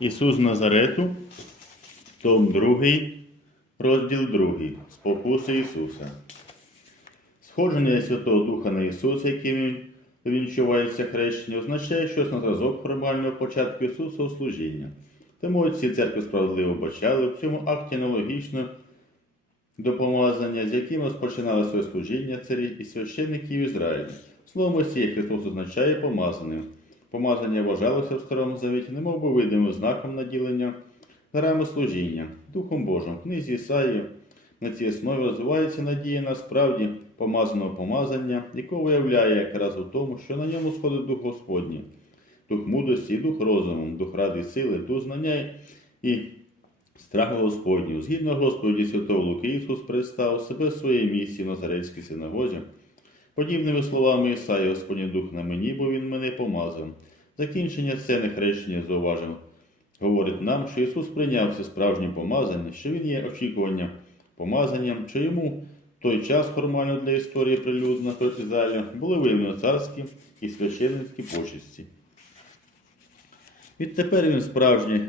Ісус Назарету, том 2, розділ 2. Спокуси Ісуса. Сходження Святого Духа на Ісуса, яким він вінчувається хрещення, означає щось на зразок формального початку Ісусового служіння. Тому отці церкви справедливо бачали в цьому акті аналогічно до помазання, з яким розпочинали своє служіння царі і священників Ізраїля. Слово Месія Христос означає помазаним. Помазання вважалося в Старому Завіті, немов би видимим знаком наділення дарами служіння, Духом Божим. В книзі Ісаї на цій основі розвивається надія на справді помазаного помазання, яке виявляє якраз у тому, що на ньому сходить Дух Господній, дух мудрості і дух розуму, дух ради сили, дух знання і страху Господнього. Згідно Господі Святого Луки, Ісус представив себе в своїй місії в Назарецькій синагозі. Подібними словами Ісаї, Господній Дух на мені, бо Він мене помазав. Закінчення сцени хрещення зауважив. Говорить нам, що Ісус прийняв це справжнє помазання, що Він є очікуванням помазанням, що йому той час формально для історії прилюдно перед Ізраїлем були виявлені царські і священницькі почесті. Відтепер він справжнє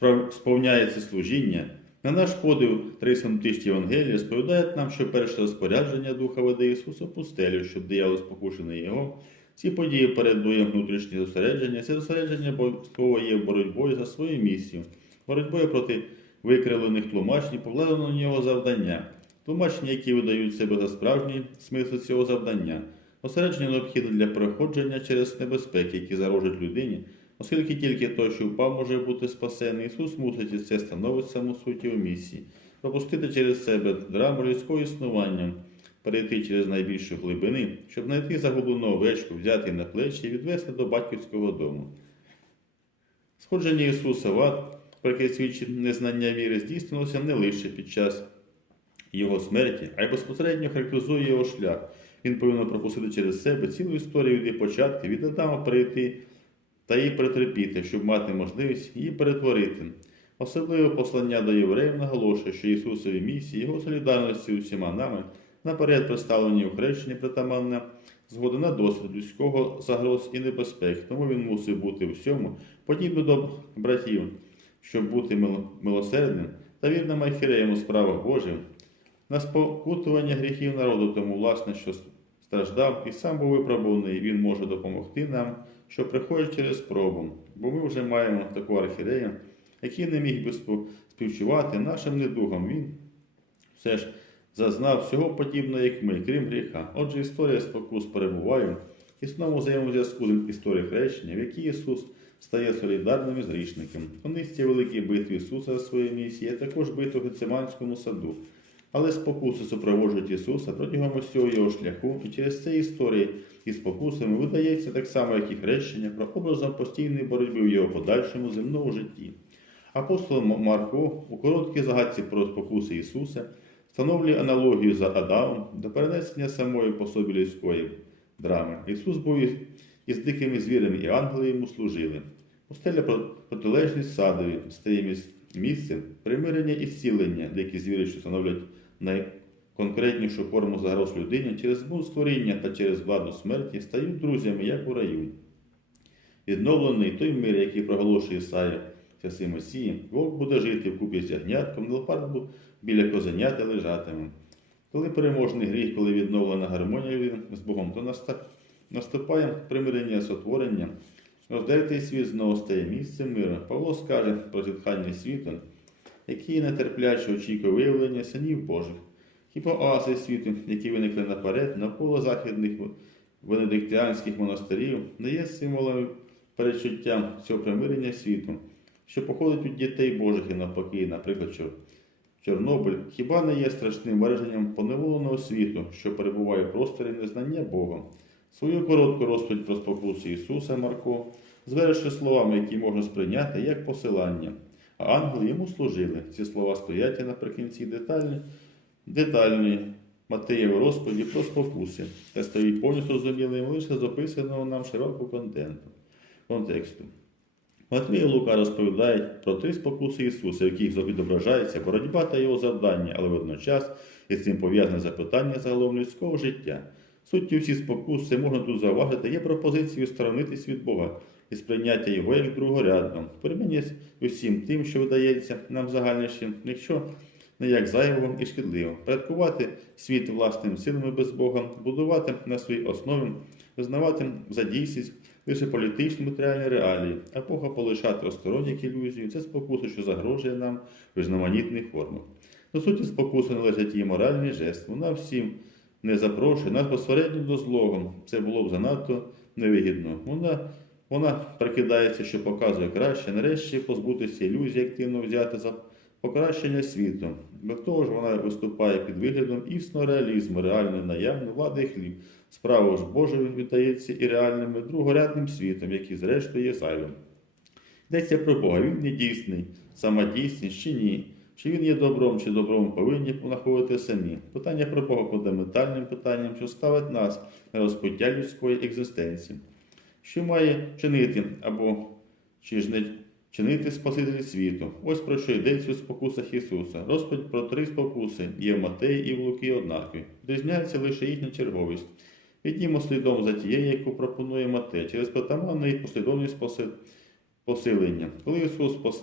справ- сповняється служіння. На наш подив 300 Євангелія сповідають нам, що перше розпорядження Духа веде Ісуса в пустелю, щоб диявол спокушений Його. Ці події передує внутрішнє зосередження. Це зосередження обов'язково є боротьбою за свою місію, боротьбою проти викривлених тлумачень, покладено на нього завдання, тлумачення, які видають себе за справжній смисл цього завдання. Осередження необхідне для проходження через небезпеки, які загрожують людині, оскільки тільки той, що впав, може бути спасений, Ісус мусить і це становить саму суті у місії, пропустити через себе драму людського існування, перейти через найбільші глибини, щоб знайти загублену овечку, взяти на плечі і відвести до батьківського дому. Сходження Ісуса в ад, про яке свідчить незнання віри, здійснилося не лише під час Його смерті, а й безпосередньо характеризує його шлях. Він повинен пропустити через себе цілу історію від початку, від Адама перейти та її перетерпіти, щоб мати можливість її перетворити. Особливе послання до євреїв наголошує, що Ісусові місії, Його солідарності усіма нами наперед представлені у хрещенні притаманна згода на досвід людського загроз і небезпек, тому він мусив бути всьому, подібно до братів, щоб бути милосердним та вірним архіреєм у справах Божих, на спокутування гріхів народу, тому, власне, що страждав і сам був випробуваний, він може допомогти нам, що приходить через спробу, бо ми вже маємо такого архірея, який не міг би співчувати нашим недугам. Він все ж зазнав всього подібного, як ми, крім гріха. Отже, історія спокус перебуває в існому взаємозв'язку з історії хрещення, в якій Ісус стає солідарним із грішником. У низці великій битві Ісуса своєї місії, є також битва в Гециманському саду. Але спокуси супроводжують Ісуса протягом усього його шляху, і через це історії із спокусами видається так само, як і хрещення, про образом постійної боротьби в його подальшому земному житті. Апостол Марко у короткій загадці про спокуси Ісуса встановлює аналогію за Адамом до перенесення самої по собі людської драми. Ісус був із, дикими звірами, і ангели йому служили. Пустеля про- протилежність садові стає міс- місцем примирення і зцілення, дикі звірі, що становлять найконкретнішу форму загроз людині через бунт створіння та через владу смерті стають друзями, як у раю. Відновлений той мир, який проголошує Ісая часи Месії, вовк буде жити вкупі з ягнятком, бу- біля козенята лежатиме. Коли переможний гріх, коли відновлена гармонія з Богом, то наступає примирення сотворення, роздертий світ знову стає місцем миру. Павло скаже про зітхання світу, який нетерпляче очікує виявлення синів Божих. Хіба оази світу, які виникли наперед, навколо західних венедиктіанських монастирів, не є символами перечуття цього примирення світу, що походить від дітей Божих і навпаки, наприклад, Чор- Чорнобиль, хіба не є страшним вираженням поневоленого світу, що перебуває в просторі незнання Бога? Свою коротку розповідь про спокусу Ісуса Марко звершує словами, які можна сприйняти як посилання, а ангели йому служили. Ці слова стоять і наприкінці детальні, детальної Матеєвої розповіді про спокуси, та стають повністю зрозумілими лише з описаного нам широкого контенту, контексту. Матвій Лука розповідають про три спокуси Ісуса, в яких відображається боротьба та його завдання, але водночас із цим пов'язане запитання загалом людського життя. Суттю всі спокуси можна тут зауважити, є пропозицією сторонитись від Бога і сприйняття його як другорядно, порівняння з усім тим, що видається нам загальнішим, якщо не як зайвого і шкідливо, порядкувати світ власним силами без Бога, будувати на своїй основі, визнавати за дійсність лише політичні матеріальні реалії, а Бога полишати осторонні як ілюзію, це спокуса, що загрожує нам в різноманітних формах. До суті, спокуси належить її моральний жест. Вона всім не запрошує нас безпосередньо до злого. Це було б занадто невигідно. Вона, вона прикидається, що показує краще, нарешті позбутися ілюзії, активно взяти за покращення світу. До того ж, вона виступає під виглядом істинного реалізму, реальної наявної влади і хліб. Справа ж Божою віддається і реальним, і другорядним світом, який зрештою є зайвим. Йдеться про Бога, він не дійсний, самодійсність чи ні. Чи він є добром, чи добром повинні знаходити самі. Питання про Бога фундаментальним питанням, що ставить нас на розпуття людської екзистенції. Що має чинити або чи ж не чинити Спаситель світу? Ось про що йдеться у спокусах Ісуса. Розповідь про три спокуси є в Матеї і в Луки однакові. Відрізняється лише їхня черговість. Віднімо слідом за тією, яку пропонує Матей, через притаманну і послідовність посилення. Коли Ісус пос-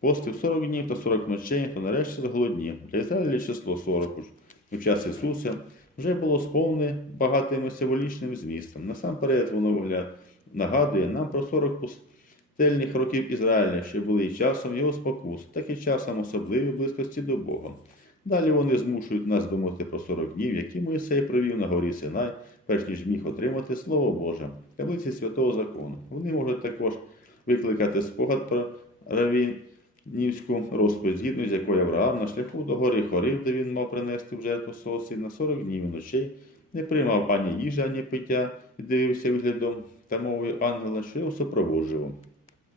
постив 40 днів та 40 ночей, то нарешті зголоднів. Для Ізраїля число 40 уж. У час Ісуса вже було сповне багатим символічним змістом. Насамперед воно вигляд нагадує нам про 40 пустельних років Ізраїля, що були і часом його спокус, так і часом особливої близькості до Бога. Далі вони змушують нас думати про 40 днів, які Моїсей провів на горі Синай, перш ніж міг отримати Слово Боже, таблиці святого закону. Вони можуть також викликати спогад про Равінівську розповідь, згідно з якою Авраам на шляху до гори Хорив, де він мав принести в жертву свого сина 40 днів і ночей, не приймав ані їжі, ані пиття, і дивився виглядом та мовою ангела, що його супроводжував.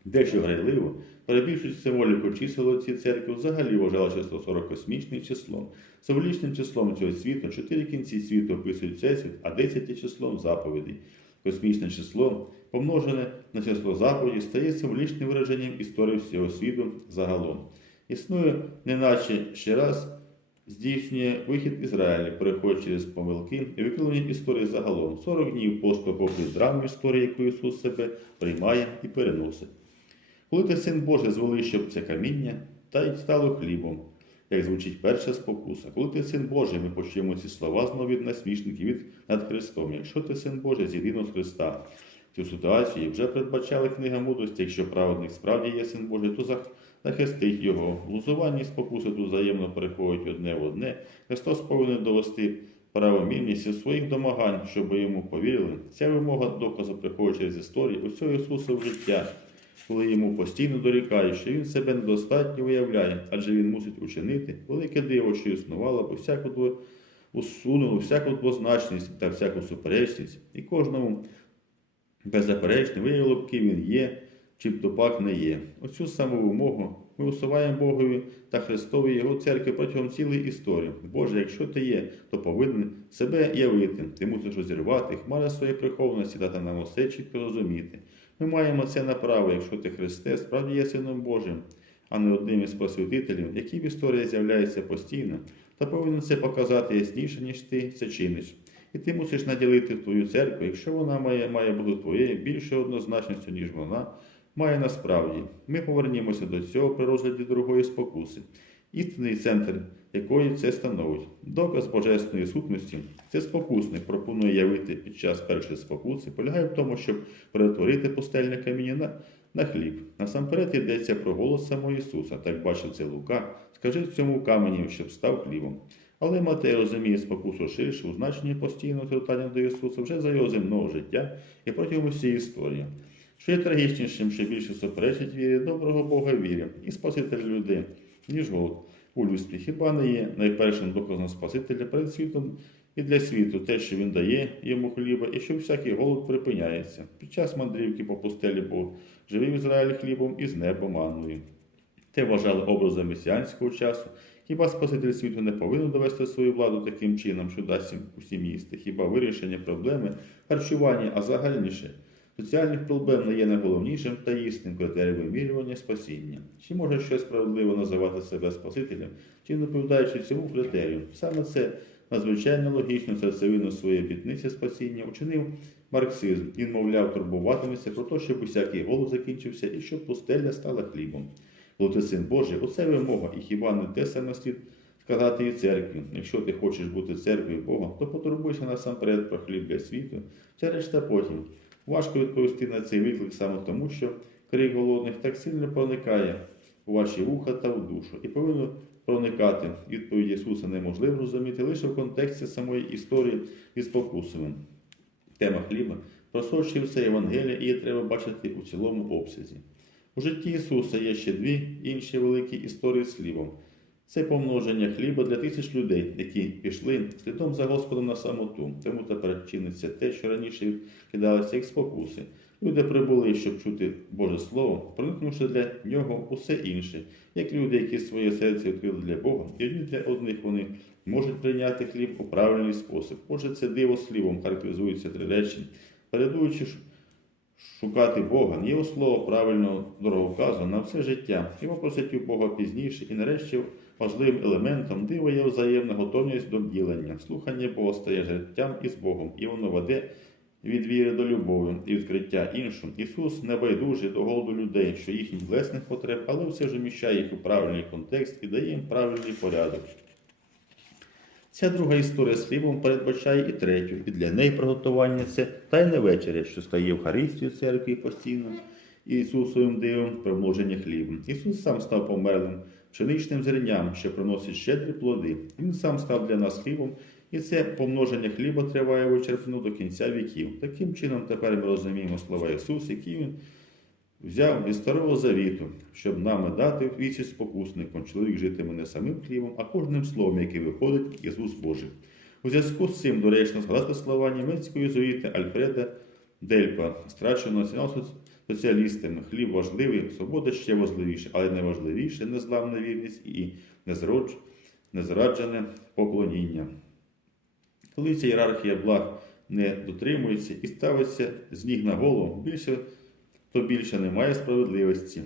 Дещо грайливо, перебільшують символіку чисел у цій церкви, взагалі вважала число 40 космічним числом. Символічним числом цього світу чотири кінці світу описують цей світ, а 10 числом заповідей. Космічне число, помножене на число заповіді, стає символічним вираженням історії всього світу загалом. Існує, неначе ще раз здійснює вихід Ізраїля, переходить через помилки і викривлення історії загалом. 40 днів посту попри драму історії, яку Ісус себе приймає і переносить. Коли ти син Божий звеличив це каміння, та й стало хлібом, як звучить перша спокуса. Коли ти син Божий, ми почуємо ці слова знову від насмішників від над Христом. Якщо ти син Божий, з'єдино з Христа. Цю ситуацію вже передбачала книга мудрості, якщо праведник справді є син Божий, то зах- захистить його. Глузування і спокуси тут взаємно переходять одне в одне. Христос повинен довести правомірність у своїх домагань, щоб йому повірили. Ця вимога доказу приходить через історію усього Ісуса в життя, коли йому постійно дорікають, що він себе недостатньо виявляє, адже він мусить учинити велике диво, що існувало, бо всяку усунуло всяку двозначність та всяку суперечність, і кожному беззаперечно виявило ким він є, чи б то пак не є. Оцю саму вимогу ми усуваємо Богові та Христові Його церкви протягом цілої історії. Боже, якщо ти є, то повинен себе явити. Ти мусиш розірвати хмари своєї прихованості дати нам усе чітко розуміти. Ми маємо це на право, якщо ти Христе, справді є Сином Божим, а не одним із просвітителів, який в історії з'являється постійно, та повинен це показати ясніше, ніж ти це чиниш. І ти мусиш наділити твою церкву, якщо вона має, має бути твоєю більшою однозначністю, ніж вона має насправді. Ми повернімося до цього при розгляді другої спокуси, істинний центр якої це становить. Доказ божественної сутності це спокусник пропонує явити під час першої спокуси, полягає в тому, щоб перетворити пустельне каміння на, на хліб. Насамперед йдеться про голос самого Ісуса, так бачив це Лука. Скажи цьому каменю, щоб став хлібом. Але Матей розуміє спокусу ширше у значенні постійного звертання до Ісуса вже за його земного життя і протягом усієї історії. Що є трагічнішим, що більше суперечить вірі доброго Бога вірі і Спасителя людей, ніж голод у людстві. Хіба не є найпершим доказом Спасителя перед світом і для світу те, що він дає йому хліба, і що всякий голод припиняється. Під час мандрівки по пустелі Бог живив Ізраїль хлібом і з неба манною. Те вважали образом месіанського часу. Хіба Спаситель світу не повинен довести свою владу таким чином, що дасть усім їсти? Хіба вирішення проблеми харчування, а загальніше соціальних проблем не є найголовнішим та істинним критерієм вимірювання спасіння? Чи може щось справедливо називати себе Спасителем, чи не відповідаючи цьому критерію? Саме це надзвичайно логічно серцевину своєї бітниці спасіння учинив марксизм. Він, мовляв, турбуватиметься про те, щоб усякий голод закінчився і щоб пустеля стала хлібом. Коли ти син Божий, оце вимога, і хіба не те саме слід сказати і церкві. Якщо ти хочеш бути церквою Бога, то потурбуйся насамперед про хліб для світу, вся решта потім. Важко відповісти на цей виклик саме тому, що крик голодних так сильно проникає у ваші вуха та в душу і повинно проникати. Відповідь Ісуса неможливо розуміти лише в контексті самої історії із спокусами. Тема хліба просочує все Євангелія і її треба бачити у цілому обсязі. У житті Ісуса є ще дві інші великі історії з хлібом. Це помноження хліба для тисяч людей, які пішли слідом за Господом на самоту. Тому тепер чиниться те, що раніше кидалося як спокуси. Люди прибули, щоб чути Боже Слово, проникнувши для нього усе інше, як люди, які своє серце відкрили для Бога, і одні для одних вони можуть прийняти хліб у правильний спосіб. Отже, це диво слівом характеризується три речі, передуючи ш- шукати Бога, його слово правильного дороговказу на все життя, його просить у Бога пізніше, і нарешті важливим елементом диво є взаємна готовність до ділення. Слухання Бога стає життям із Богом, і воно веде від віри до любові і відкриття іншим. Ісус не байдужий до голоду людей, що їхніх власних потреб, але все ж вміщає їх у правильний контекст і дає їм правильний порядок. Ця друга історія з хлібом передбачає і третю, і для неї приготування це тайна вечеря, що стає Євхаристією церкви постійно, Ісусовим дивом примноження хлібом. Ісус сам став померлим пшеничним зерням, що приносить щедрі плоди. Він сам став для нас хлібом, і це помноження хліба триває вичерпно до кінця віків. Таким чином, тепер ми розуміємо слова Ісуса, які Він взяв із старого завіту, щоб нам дати вічі спокусником. Чоловік житиме не самим хлібом, а кожним словом, яке виходить із уст Божих. У зв'язку з цим доречно згадати слова німецької зоїти Альфреда Дельпа, страченого соціалістами. Хліб важливий, свобода ще важливіше, але найважливіше незламна вірність і незродж- незраджене поклоніння. Коли ця ієрархія благ не дотримується і ставиться з ніг на голову, більше, то більше немає справедливості.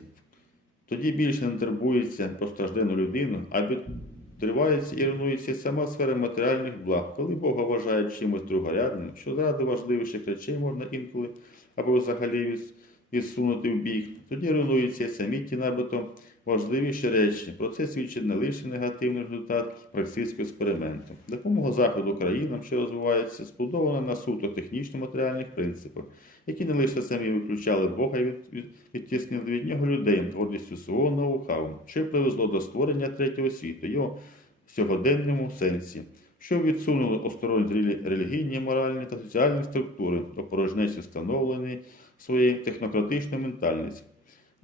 Тоді більше не турбується про страждену людину, а підтривається і руйнується сама сфера матеріальних благ. Коли Бога вважає чимось другорядним, що заради важливіших речей можна інколи або взагалі відсунути в бік, тоді руйнується самі ті набито важливіші речі. Про це свідчить не лише негативний результат практичного експерименту. Допомога Заходу країнам, що розвиваються, збудована на суто технічно-матеріальних принципах, які не лише самі виключали Бога і від, від, відтіснили від нього людей гордістю свого ноу-хау, що й привело до створення третього світу, його сьогоденному сенсі, що відсунуло осторонь релігійні, моральні та соціальні структури, опорожнечі встановлені своєю технократичною ментальністю.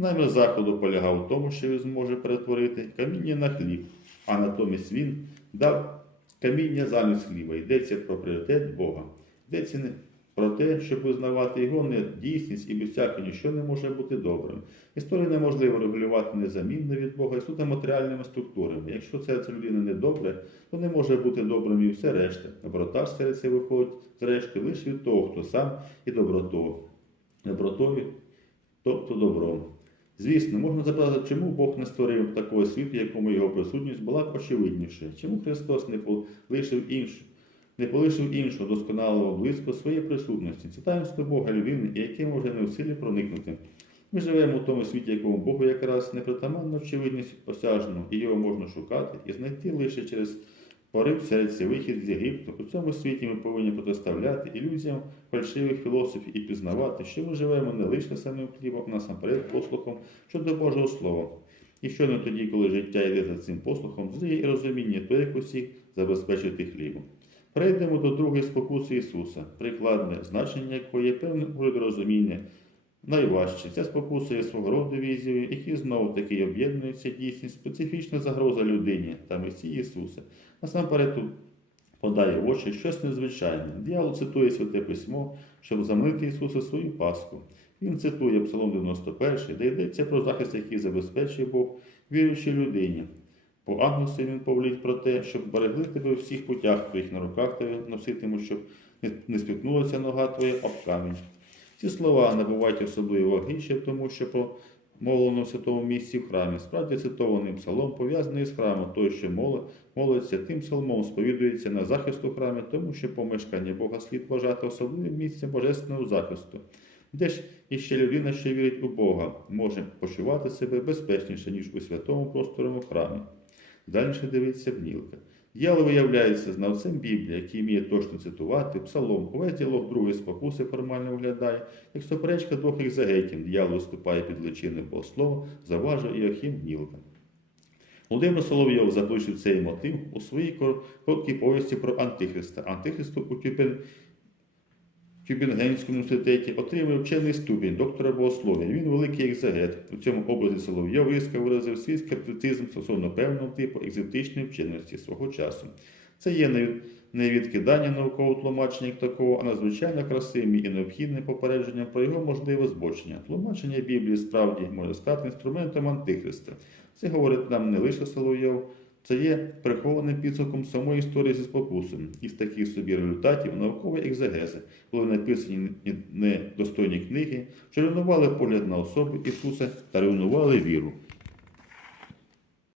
Намір Заходу полягав у тому, що він зможе перетворити каміння на хліб, а натомість він дав каміння замість хліба. Йдеться про пріоритет Бога. Йдеться не про те, щоб визнавати його недійсність і без всякого нічого не може бути добрим. Історію неможливо регулювати незамінно від Бога і суто матеріальними структурами. Якщо серце людини не добре, то не може бути добрим і все решта. Доброта ж серця виходить зрешти лише від того, хто сам і добротою. Добротою, тобто добром. Звісно, можна запитати, чому Бог не створив такого світу, якому його присутність була б очевидніше, чому Христос не полишив іншу, не полишив іншого досконалого близько своєї присутності. Це таїнство Бога людини, яке може не в силі проникнути. Ми живемо в тому світі, якому Богу якраз непритаманна очевидність осяжну, і його можна шукати і знайти лише через порив серця, вихід з Єгипту. У цьому світі ми повинні протиставляти ілюзіям фальшивих філософів і пізнавати, що ми живемо не лише самим хлібом, а насамперед послухом щодо Божого Слова. І що не тоді, коли життя йде за цим послухом, зріє і розуміння, то як усіх забезпечити хлібом. Перейдемо до другої спокуси Ісуса, прикладне значення якої є певне уряд розуміння. Найважче ця спокуса є свого роду візією, які знову таки об'єднується дійсність, специфічна загроза людині та Месії Ісуса. Насамперед тут подає в очі щось незвичайне. Діалог цитує святе письмо, щоб замити Ісуса свою Пасху. Він цитує Псалом 91, де йдеться про захист, який забезпечує Бог віруючій людині. По Агнусі він повеліть про те, щоб берегли тебе у всіх путях твоїх на руках тебе носитиму, щоб не спіткнулася нога твоя об камінь. Ці слова набувають особливої ваги ще тому, що про мовлено в святому місці в храмі. Справді цитований псалом пов'язаний з храмом, той, що молиться тим псалмом, сповідується на захист у храмі, тому що помешкання Бога слід вважати особливим місцем божественного захисту. Де ж іще людина, що вірить у Бога, може почувати себе безпечніше, ніж у святому просторому храмі. Далі дивиться Гнілка. Діяло виявляється знавцем Біблії, який вміє точно цитувати, псалом. Увесь діалог другої спокуси формально виглядає, як суперечка двох екзегетів. Діяло виступає під личиною богослова, заважує Іохім Гнілка. Володимир Соловйов заключив цей мотив у своїй короткій повісті про Антихриста. Антихристу у Тюбен... Тюбінгенському університеті отримав вчений ступінь доктора богослов'я. Він великий екзегет. У цьому образі Соловйов різко виразив свій скептицизм стосовно певного типу екзотичної вченості свого часу. Це є не відкидання наукового тлумачення як такого, а надзвичайно красивим і необхідним попередженням про його можливе збочення. Тлумачення Біблії справді може стати інструментом антихриста. Це говорить нам не лише Соловйов, це є прихованим підсумком самої історії зі спокусом. Із таких собі результатів наукові екзегези були написані недостойні книги, що руйнували погляд на особу Ісуса та руйнували віру.